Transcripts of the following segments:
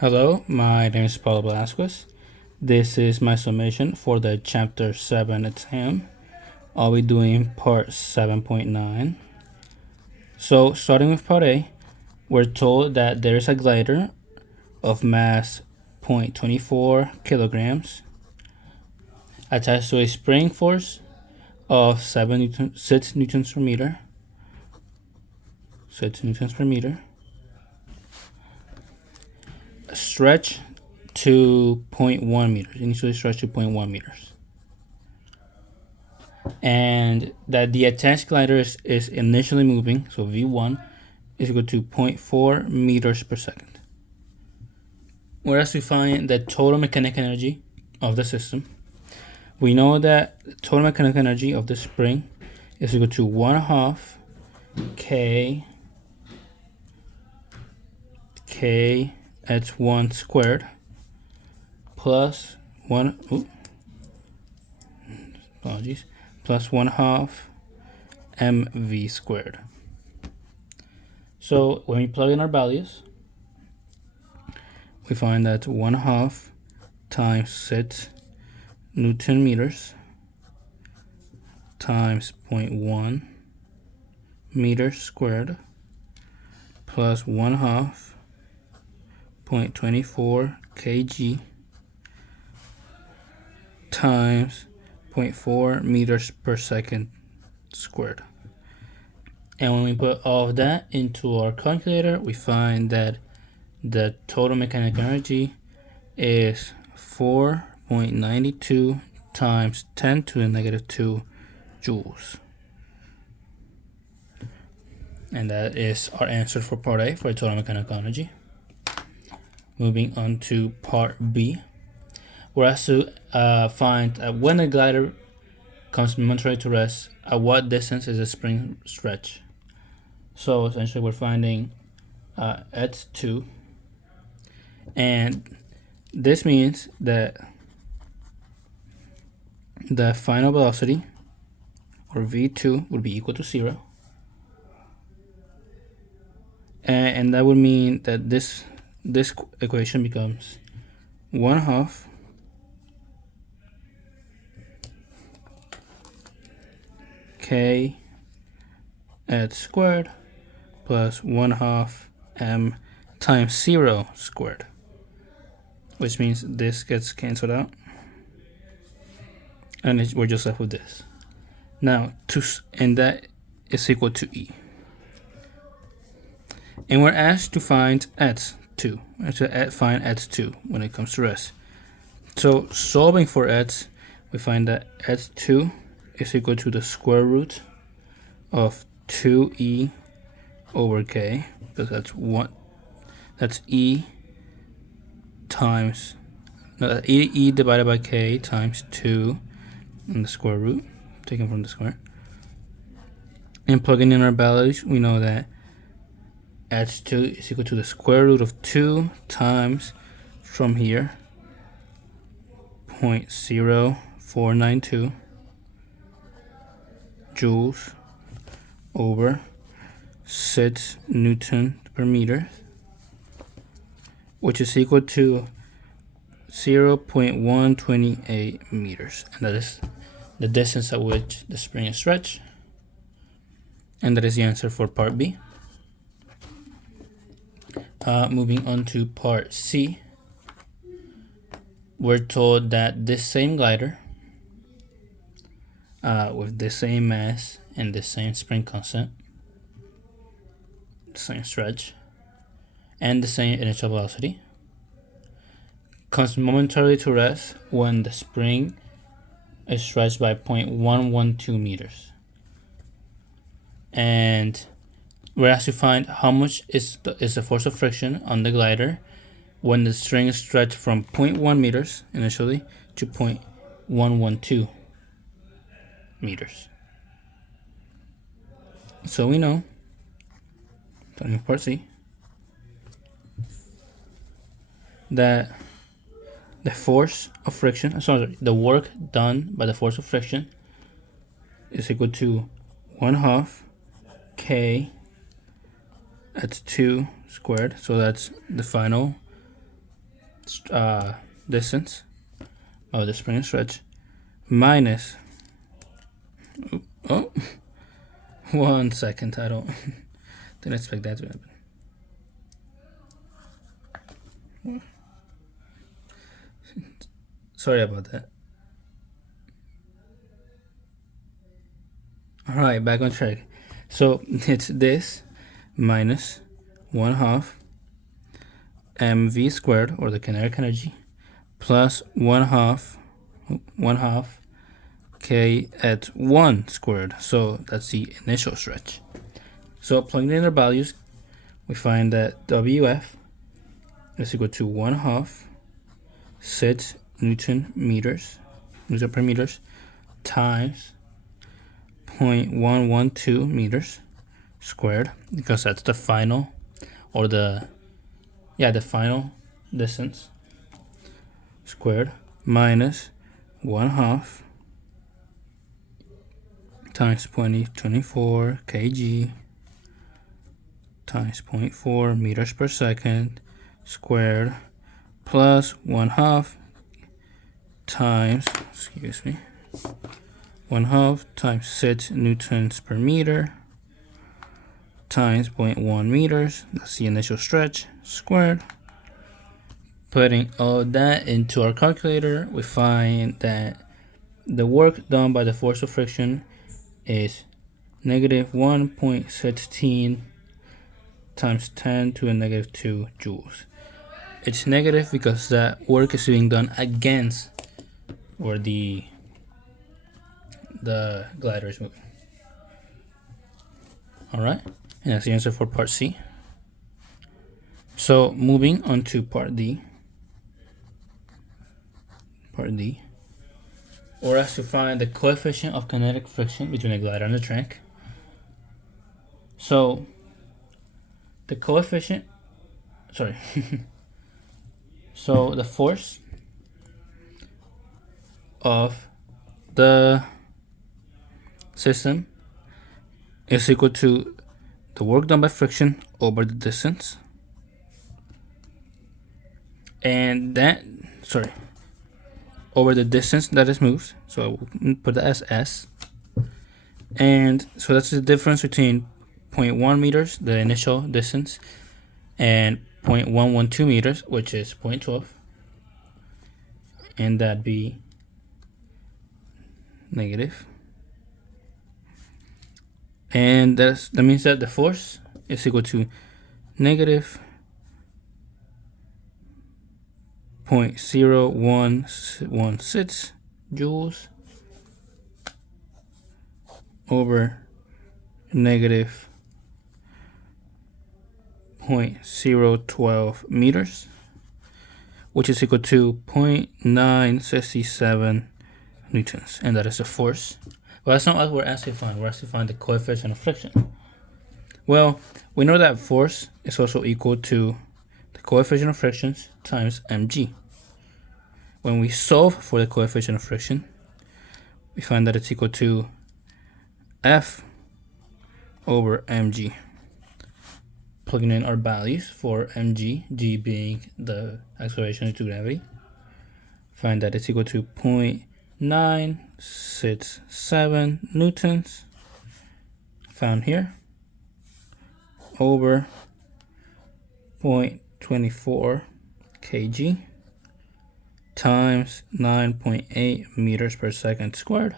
Hello, my name is Paulo Velasquez. This is my summation for the Chapter 7 exam. I'll be doing Part 7.9. So, starting with Part A, we're told that there is a glider of mass 0.24 kilograms attached to a spring force of 6 newtons per meter. 6 newtons per meter. Stretch to 0.1 meters, initially stretched to 0.1 meters. And that the attached glider is initially moving, so V1 is equal to 0.4 meters per second. Whereas we find the total mechanical energy of the system, we know that the total mechanical energy of the spring is equal to 1/2 K H1 squared plus 1/2 mv squared. So when we plug in our values, we find that 1/2 times 6 Newton meters times 0.1 meters squared plus 1/2 0.24 kg times 0.4 meters per second squared. And when we put all of that into our calculator, we find that the total mechanical energy is 4.92 times 10 to the negative 2 joules. And that is our answer for Part A for total mechanical energy. Moving on to Part B, we're asked to find when the glider comes momentarily to rest, at what distance is the spring stretch. So essentially we're finding H2, and this means that the final velocity, or V2, would be equal to 0. And that would mean that this equation becomes 1/2 K H squared plus 1/2 m times 0 squared, which means this gets canceled out, and we're just left with this. Now, and that is equal to E. And we're asked to find H2, to find H2 when it comes to rest. So solving for H, we find that H2 is equal to the square root of 2E over K, because that's E times, E divided by K times 2 in the square root, taken from the square. And plugging in our values, we know that H2 is equal to the square root of 2 times, from here, 0.0492 joules over 6 Newton per meter, which is equal to 0.128 meters. And that is the distance at which the spring is stretched. And that is the answer for Part B. Moving on to Part C, we're told that this same glider with the same mass and the same spring constant, same stretch, and the same initial velocity comes momentarily to rest when the spring is stretched by 0.112 meters. And we're asked to find how much is the force of friction on the glider when the string is stretched from 0.1 meters initially to 0.112 meters. So we know, starting with Part C, that the force of friction, the work done by the force of friction is equal to 1/2 K H2 squared. So that's the final distance of the spring stretch minus, oh, 1 second, I didn't expect that to happen. Sorry about that. Alright, back on track. So it's this minus 1/2 mv squared, or the kinetic energy, plus 1/2 k at 1 squared. So that's the initial stretch. So plugging in our values, we find that WF is equal to 1/2 6 Newton per meters times 0.112 meters squared, because that's the final, or the final distance squared, minus 1/2 times 24 kg times 0.4 meters per second squared, plus 1/2 times, 1/2 times 6 newtons per meter times 0.1 meters, that's the initial stretch, squared. Putting all that into our calculator, we find that the work done by the force of friction is negative 1.16 times 10 to the negative 2 joules. It's negative because that work is being done against where the glider is moving. Alright, and that's the answer for part C. So moving on to part D. We're asked to find the coefficient of kinetic friction between the glider and the tank. So the coefficient, so the force of the system is equal to the work done by friction over the distance, and over the distance that is moved, so I will put that as S. And so that's the difference between 0.1 meters, the initial distance, and 0.112 meters, which is 0.12, and that'd be negative. And that means that the force is equal to negative 0.0116 joules over negative 0.012 meters, which is equal to 0.967 newtons, and that is the force. Well, that's not what we're asked to find. We're asked to find the coefficient of friction. Well, we know that force is also equal to the coefficient of friction times mg. When we solve for the coefficient of friction, we find that it's equal to F over mg. Plugging in our values for mg, g being the acceleration due to gravity, find that it's equal to 0.967 newtons, found here, over 0.24 kg times 9.8 meters per second squared.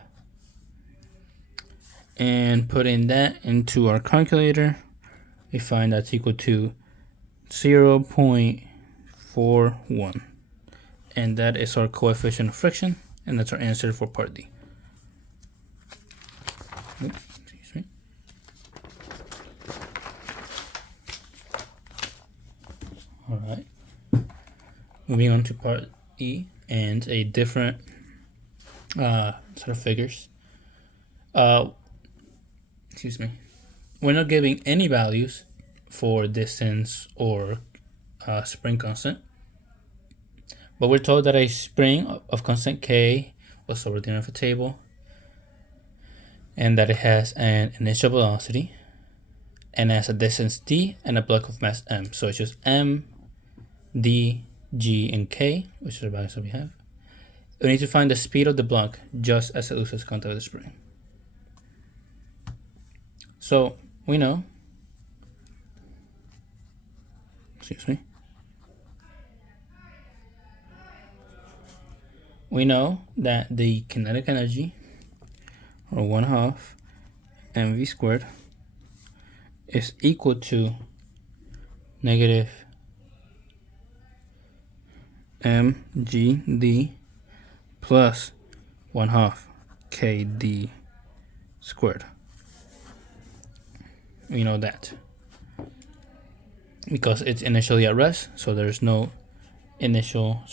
And putting that into our calculator, we find that's equal to 0.41. And that is our coefficient of friction, and that's our answer for part D. Oops, excuse me. All right. Moving on to part E and a different set of figures. Excuse me. We're not giving any values for distance or spring constant, but we're told that a spring of constant K was over the end of a table, and that it has an initial velocity and has a distance d and a block of mass m. So it's just m, d, G, and K, which are the values that we have. We need to find the speed of the block just as it loses contact with the spring. So we know, we know that the kinetic energy, or 1/2 mv squared, is equal to negative mgd plus 1/2 kd squared. We know that because it's initially at rest, so there's no initial,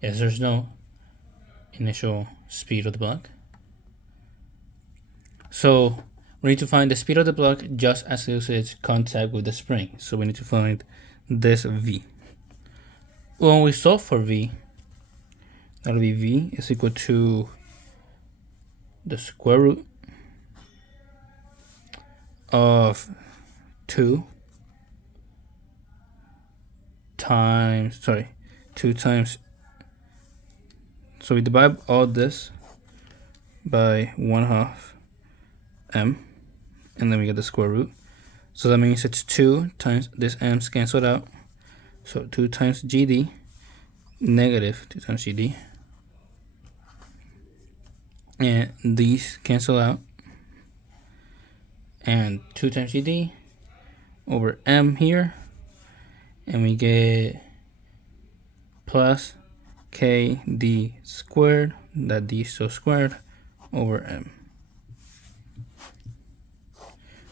there's no initial speed of the block. So we need to find the speed of the block just as it loses contact with the spring. So we need to find this v. When we solve for v, that'll be v is equal to the square root of 2 times, so we divide all this by 1/2 m, and then we get the square root. So that means it's 2 times this m's canceled out. So 2 times gd, negative 2 times gd. And these cancel out. And 2 times gd over m here. And we get plus kd squared, that d is so squared, over m.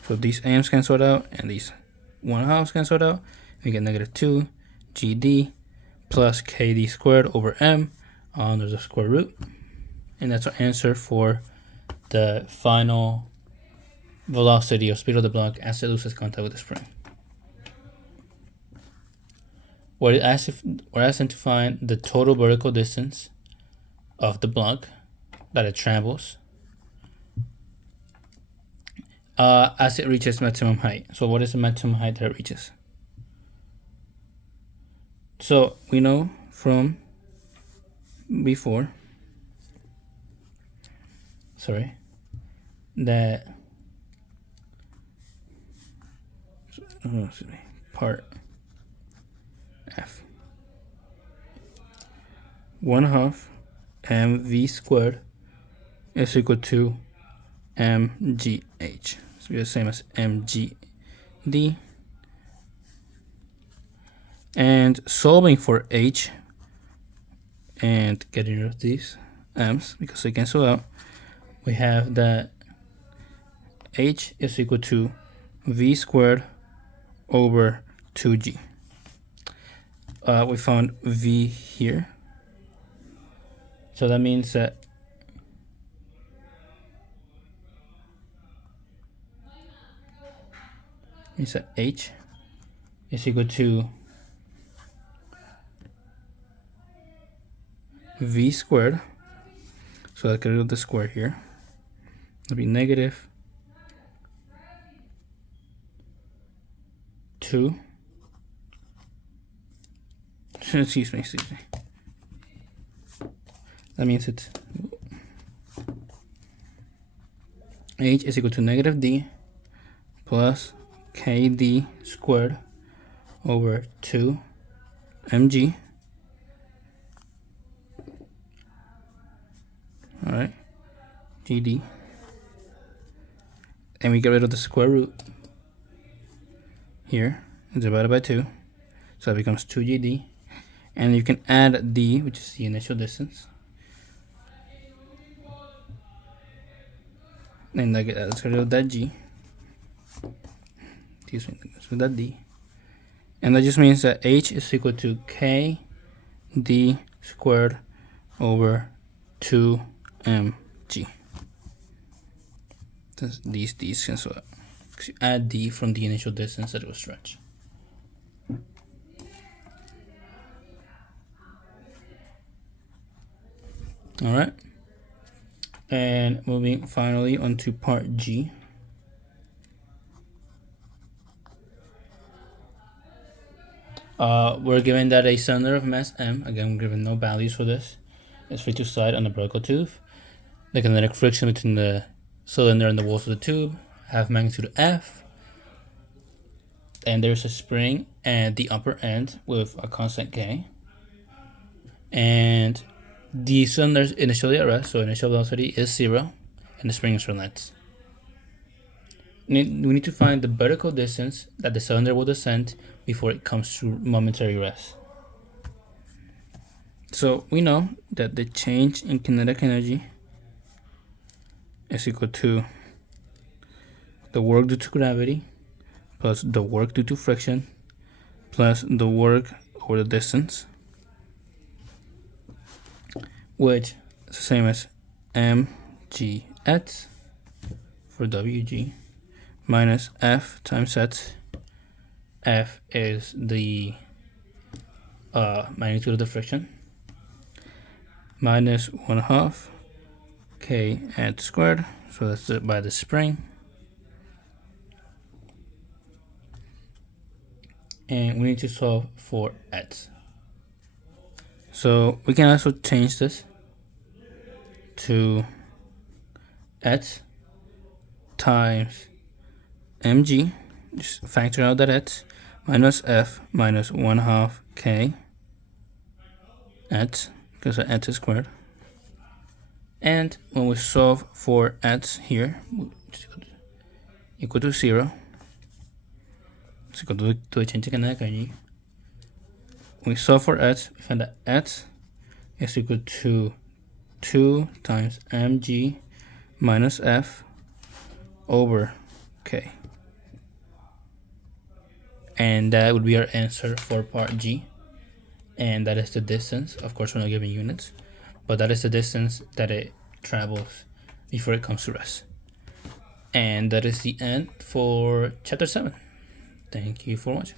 So these m's canceled out and these 1/2 canceled out. We get negative 2 gd plus kd squared over m under the square root. And that's our answer for the final velocity or speed of the block as it loses contact with the spring. We're asking to find the total vertical distance of the block that it travels as it reaches maximum height. So what is the maximum height that it reaches? So we know from before, that part F 1/2 mv squared is equal to mgh. So it's the same as mgd. And solving for h and getting rid of these m's because they cancel out, we have that h is equal to v squared over 2g. We found v here, so that means that h is equal to v squared. So I get rid of the square here. It'll be negative 2. Excuse me. That means it's h is equal to negative d plus kd squared over 2 mg. All right, gd, and we get rid of the square root here and divided by 2, so that becomes 2gd, and you can add d, which is the initial distance, and let's get rid of that g. Excuse me, let's rid of that d, and that just means that h is equal to kd squared over 2mg. These d's cancel out. You add d from the initial distance that it was stretched. All right, and moving finally on to part G. We're given that a cylinder of mass m, again we're given no values for this, is free to slide on the vertical tube. The kinetic friction between the cylinder and the walls of the tube have magnitude F, and there's a spring at the upper end with a constant K, and the cylinder's initially at rest, so initial velocity is 0, and the spring is relentless. We need to find the vertical distance that the cylinder will descend before it comes to momentary rest. So we know that the change in kinetic energy is equal to the work due to gravity plus the work due to friction plus the work over the distance, which is the same as mgx for wg minus F times h. F is the magnitude of the friction, minus 1/2 K h squared, so that's it by the spring. And we need to solve for h. So we can also change this to h times mg, just factor out that h, minus F minus 1/2 K h, because the h is squared. And when we solve for h here, equal to 0, it's equal to the change in kinetic energy. When we solve for h, we find that h is equal to 2 times mg minus F over K. And that would be our answer for part G. And that is the distance. Of course, we're not giving units, but that is the distance that it travels before it comes to rest. And that is the end for chapter 7. Thank you for watching.